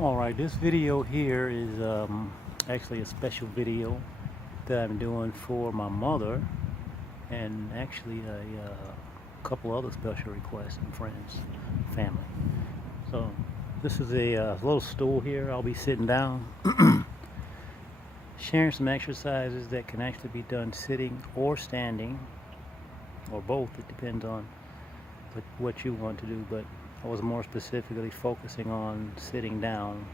Alright, this video here is actually a special video that I'm doing for my mother and actually a couple other special requests and friends, family. So this is a little stool here. I'll be sitting down sharing some exercises that can actually be done sitting or standing or both. It depends on what you want to do, but I was more specifically focusing on sitting down,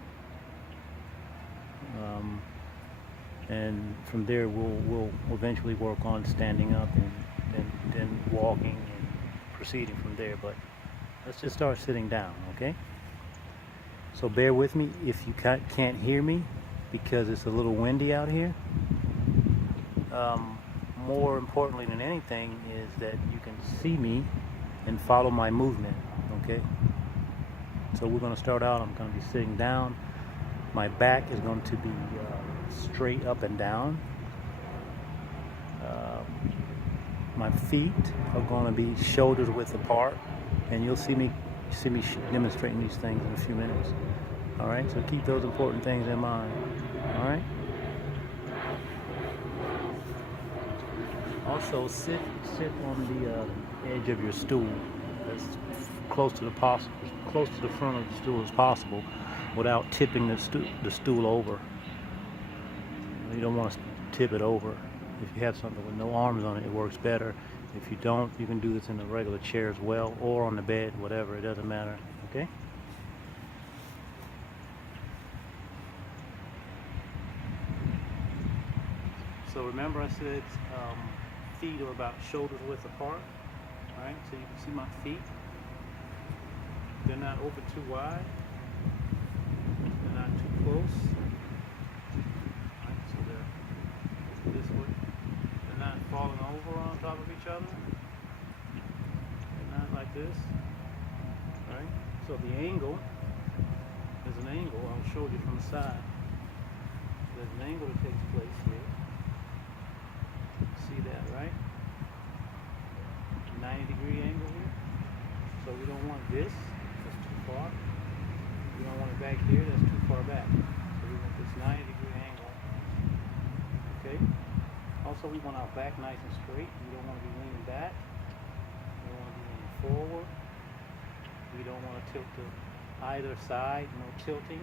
and from there we'll eventually work on standing up and then walking and proceeding from there. But let's just start sitting down, okay? So bear with me if you can't hear me because it's a little windy out here. More importantly than anything is that you can see me and follow my movement, okay? So we're going to start out. I'm going to be sitting down. My back is going to be straight up and down. My feet are going to be shoulders width apart, and you'll see me demonstrating these things in a few minutes. All right, so keep those important things in mind. All right. Also, sit on the edge of your stool, as close to the front of the stool as possible, without tipping the stool over. You don't want to tip it over. If you have something with no arms on it, it works better. If you don't, you can do this in a regular chair as well, or on the bed, whatever. It doesn't matter. Okay. So remember, I said feet are about shoulders width apart. All right. So you can see my feet. They're not open too wide. They're not too close. All right. So they're this way. They're not falling over on top of each other. They're not like this. All right. So the angle is an angle. I'll show you from the side. There's an angle that takes place here. See that, right? 90-degree angle here. So we don't want this. That's too far. We don't want it back here. That's too far back. So we want this 90-degree angle. Okay. Also, we want our back nice and straight. We don't want to be leaning back. We don't want to be leaning forward. We don't want to tilt to either side. No tilting.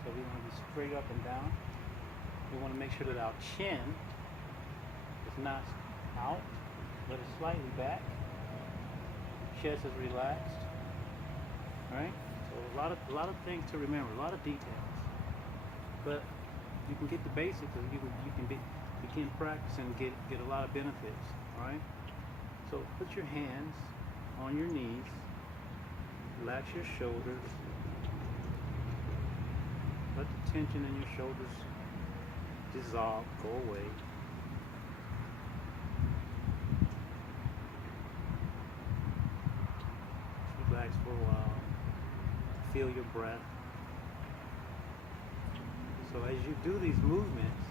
So we want to be straight up and down. We want to make sure that our chin is not out, but it's slightly back. Chest is relaxed. All right. So a lot of things to remember, a lot of details. But you can get the basics. You can begin practicing and get a lot of benefits. All right. So put your hands on your knees. Relax your shoulders. Let the tension in your shoulders dissolve, go away. Relax for a while. Feel your breath. So as you do these movements,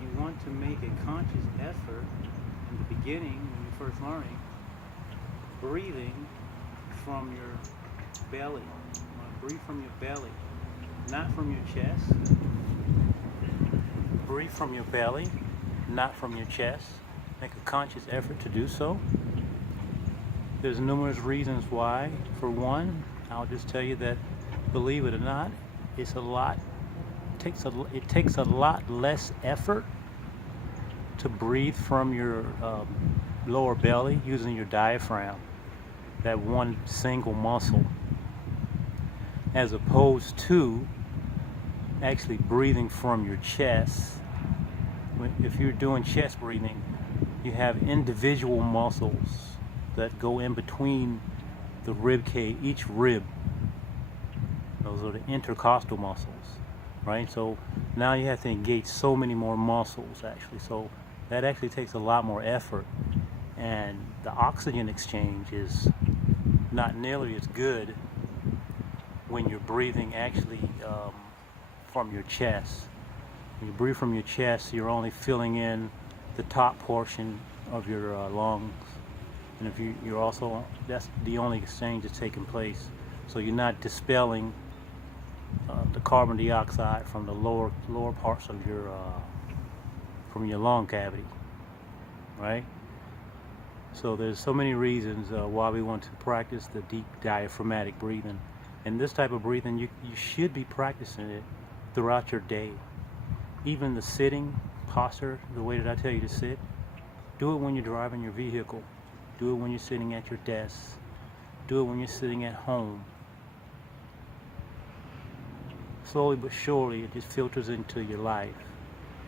you want to make a conscious effort in the beginning when you're first learning, breathing from your belly. You want to breathe from your belly, not from your chest. Breathe from your belly, not from your chest. Make a conscious effort to do so. There's numerous reasons why. For one, I'll just tell you that, believe it or not, it takes a lot less effort to breathe from your lower belly using your diaphragm, that one single muscle, as opposed to actually breathing from your chest. If you're doing chest breathing, you have individual muscles that go in between the rib cage, each rib. Those are the intercostal muscles, right? So now you have to engage so many more muscles actually. So that actually takes a lot more effort, and the oxygen exchange is not nearly as good when you're breathing actually from your chest. When you breathe from your chest, you're only filling in the top portion of your lungs, and if you're also, that's the only exchange that's taking place. So you're not dispelling the carbon dioxide from the lower parts of your from your lung cavity, right? So there's so many reasons why we want to practice the deep diaphragmatic breathing. And this type of breathing, you should be practicing it throughout your day. Even the sitting posture, the way that I tell you to sit, do it when you're driving your vehicle. Do it when you're sitting at your desk. Do it when you're sitting at home. Slowly but surely, it just filters into your life,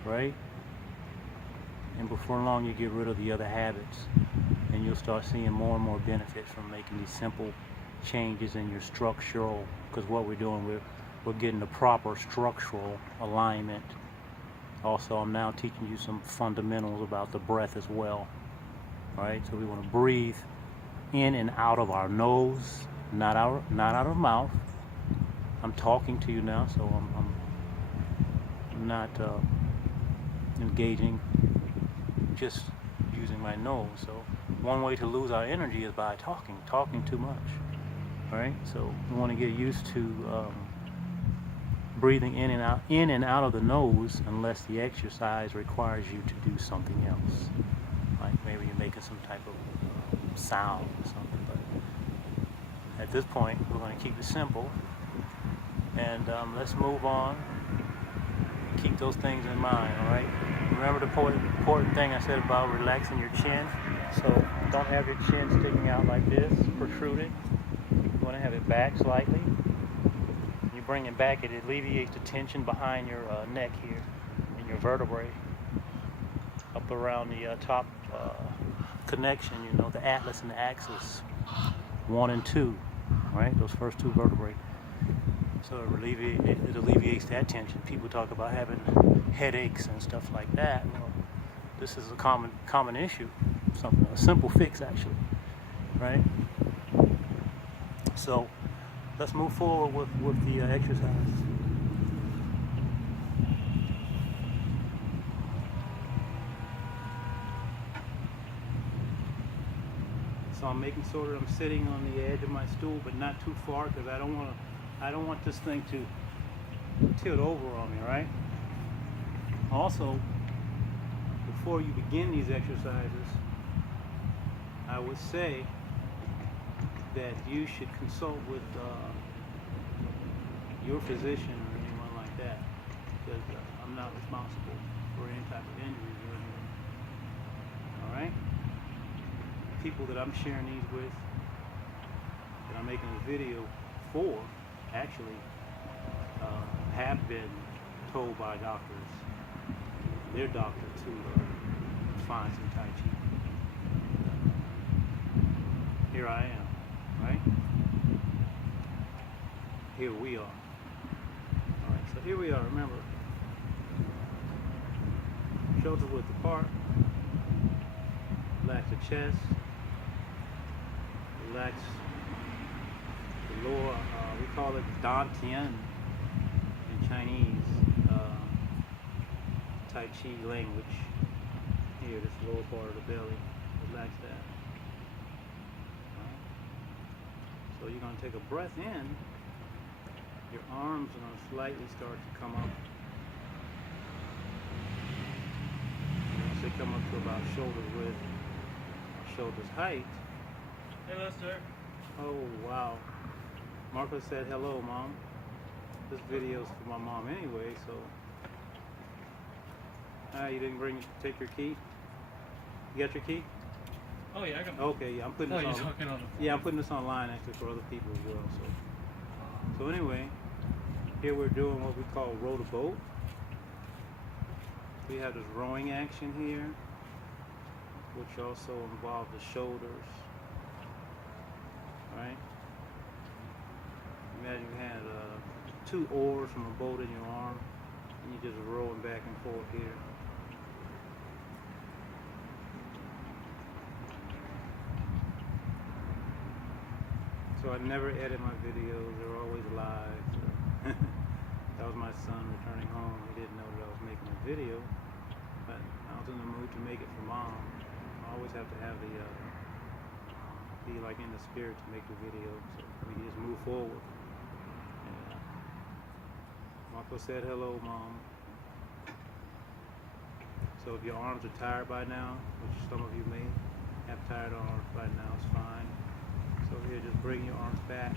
right? And before long, you get rid of the other habits, and you'll start seeing more and more benefits from making these simple changes in your structural, because what we're doing, we're getting the proper structural alignment. Also, I'm now teaching you some fundamentals about the breath as well, right? So we want to breathe in and out of our nose, not out of our mouth. I'm talking to you now, so I'm not engaging, just using my nose. So one way to lose our energy is by talking too much, right? So we want to get used to breathing in and out of the nose, unless the exercise requires you to do something else, like maybe you're making some type of sound or something. But at this point, we're going to keep it simple, and let's move on. Keep those things in mind, all right? Remember the important thing I said about relaxing your chin. So don't have your chin sticking out like this, protruded. You want to have it back slightly. When you bring it back, it alleviates the tension behind your neck here, in your vertebrae, up around the top connection, the atlas and the axis, 1 and 2, right? Those first 2 vertebrae. So it alleviates that tension. People talk about having headaches and stuff like that. Well, this is a common issue, a simple fix actually, right? So let's move forward with the exercise. So I'm making sure that I'm sitting on the edge of my stool, but not too far, because I don't want this thing to tilt over on me, right? Also, before you begin these exercises, I would say that you should consult with your physician or anyone like that, because I'm not responsible for any type of injuries or anything. All right? People that I'm sharing these with, that I'm making a video for, actually have been told by doctors, their doctor, to find some Tai Chi. Here I am, right? Here we are. Alright, so here we are, remember. Shoulders width apart. Relax the chest. Relax the lower, we call it Dantian in Chinese Tai Chi language. Here, this lower part of the belly. Relax that. Right. So you're going to take a breath in. Your arms are going to slightly start to come up. Once they come up to about shoulder width, shoulders height. Hey, Lester. Oh, wow. Marco said, hello, Mom. This video's for my mom anyway, so. You didn't take your key? You got your key? Oh, yeah, I got Okay, yeah, I'm putting this you're on. talking on the Yeah, I'm putting this online actually for other people as well. So anyway, here we're doing what we call row the boat. We have this rowing action here, which also involves the shoulders. Right? Imagine you had 2 oars from a boat in your arm, and you're just rowing back and forth here. So I never edit my videos, they're always live. So that was my son returning home. He didn't know that I was making a video, but I was in the mood to make it for Mom. I always have to have the be like in the spirit to make the video, so we just move forward. And, Uncle said hello, Mom. So if your arms are tired by now, which some of you may have tired arms by now, it's fine. So here, just bring your arms back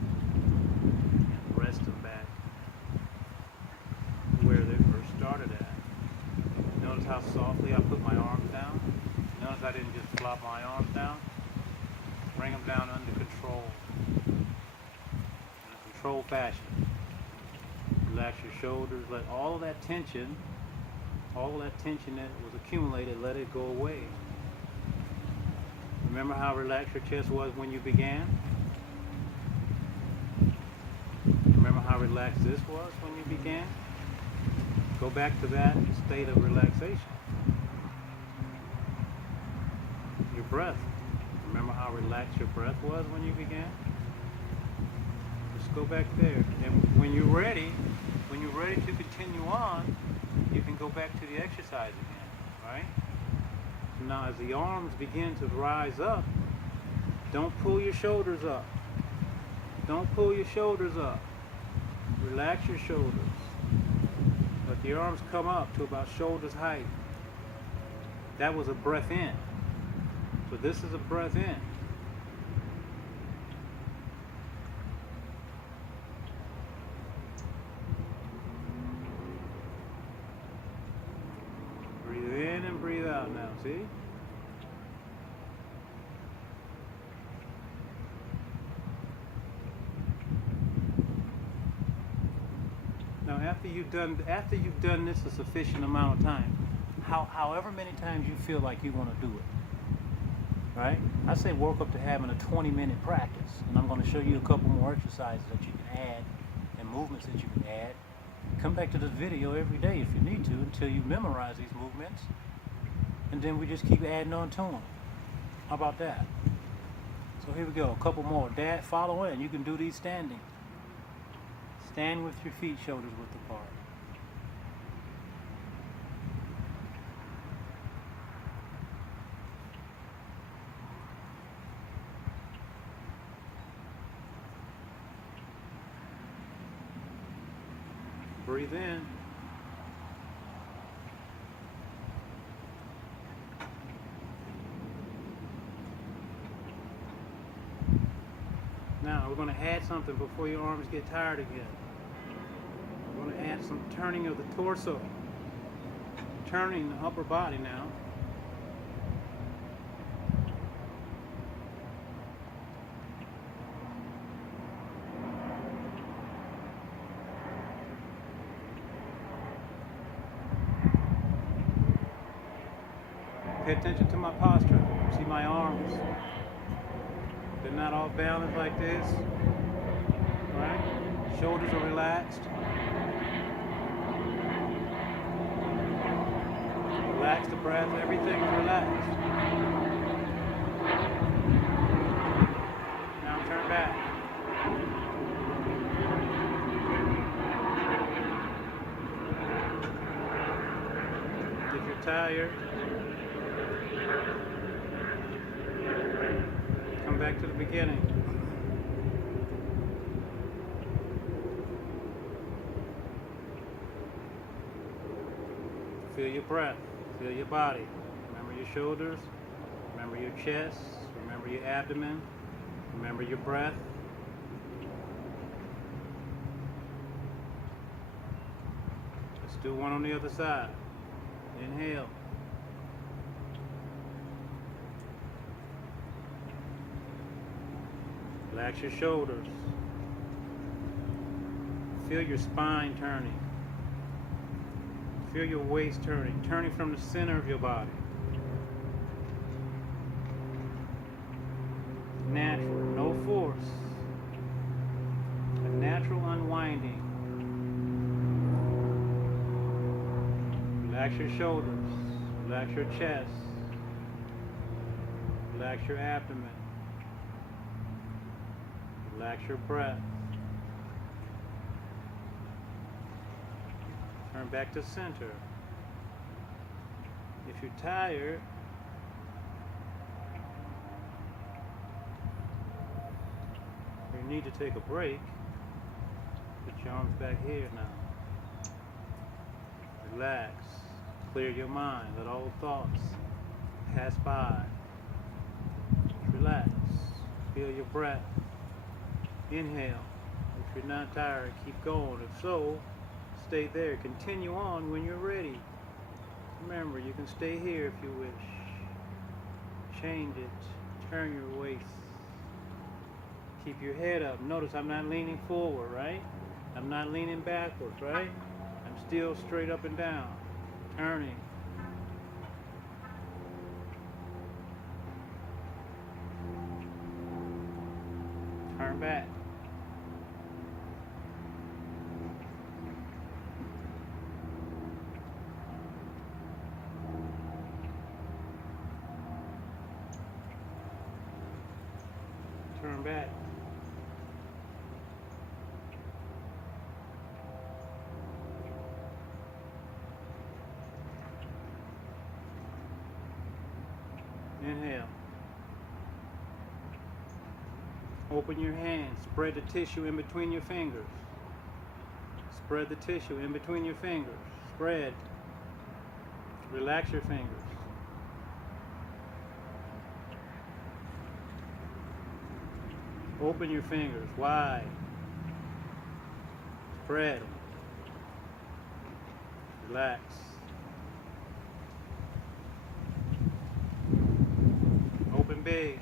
and rest them back where they first started at. Notice how softly I put my arms down. Notice I didn't just flop my arms down. Bring them down under control. In a controlled fashion. Relax your shoulders. Let all of that tension that was accumulated, let it go away. Remember how relaxed your chest was when you began? Remember how relaxed this was when you began? Go back to that state of relaxation. Your breath. Remember how relaxed your breath was when you began? Just go back there. And when you're ready to continue on, you can go back to the exercise again, right? So now as the arms begin to rise up, don't pull your shoulders up. Don't pull your shoulders up. Relax your shoulders. Let the arms come up to about shoulders height. That was a breath in. So this is a breath in. Breathe in and breathe out now, see? Now after you've done this a sufficient amount of time, however many times you feel like you want to do it, right? I say work up to having a 20-minute practice, and I'm going to show you a couple more exercises that you can add and movements that you can add. Come back to this video every day if you need to until you memorize these movements, and then we just keep adding on to them. How about that? So here we go, a couple more. Dad, follow in. You can do these standing. Stand with your feet shoulders width apart. Breathe in. Now we're going to add something before your arms get tired again. We're going to add some turning of the torso. Turning the upper body now. Pay attention to my posture. See my arms. They're not all balanced like this. Right? Shoulders are relaxed. Relax the breath. Everything is relaxed. Now turn back. If you're tired, come back to the beginning. Feel your breath. Feel your body. Remember your shoulders. Remember your chest. Remember your abdomen. Remember your breath. Let's do one on the other side. Inhale. Relax your shoulders. Feel your spine turning. Feel your waist turning from the center of your body. Natural, no force. A natural unwinding. Relax your shoulders. Relax your chest. Relax your abdomen. Relax your breath. Turn back to center. If you're tired, or you need to take a break, Put your arms back here now. Relax. Clear your mind. Let all thoughts pass by. Relax. Feel your breath. Inhale. If you're not tired, keep going. If so, stay there. Continue on when you're ready. Remember, you can stay here if you wish. Change it. Turn your waist. Keep your head up. Notice I'm not leaning forward, right? I'm not leaning backwards, right? I'm still straight up and down. Turning. Turn back. Turn back. Inhale. Open your hands. Spread the tissue in between your fingers. Spread the tissue in between your fingers. Spread. Relax your fingers. Open your fingers wide. Spread them. Relax. Open big.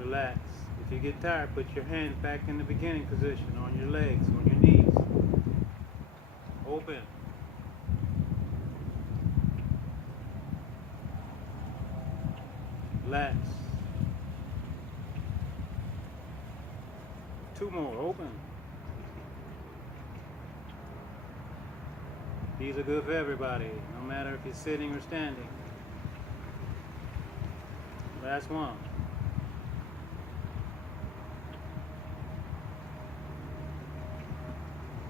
Relax. If you get tired, put your hands back in the beginning position, on your legs, on your knees. Open. Relax. Two more. Open. These are good for everybody, no matter if you're sitting or standing. Last one.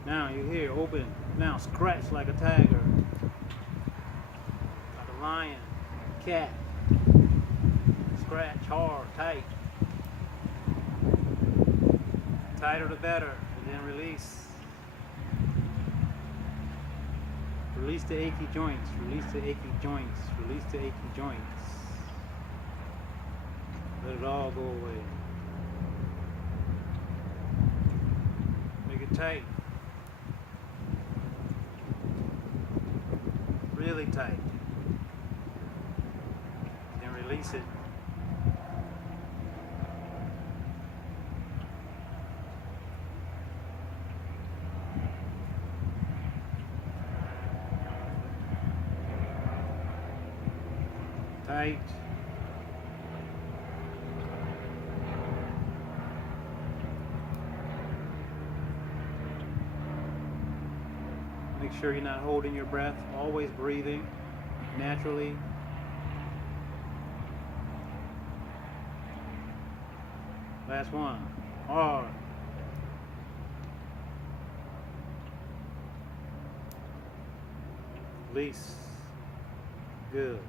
Now you're here, open. Now scratch like a tiger, like a lion, cat. Scratch hard, tight. Tighter the better, and then release. Release the achy joints, release the achy joints, release the achy joints. Let it all go away. Make it tight. Really tight. Then release it. Tight. Make sure you're not holding your breath, always breathing naturally. Last one. Hard. Release. Good.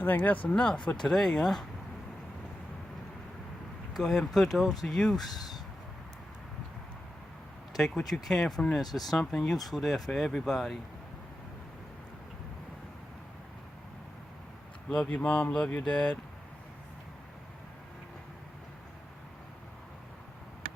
I think that's enough for today, huh? Go ahead and put those to use. Take what you can from this. There's something useful there for everybody. Love your mom, love your dad.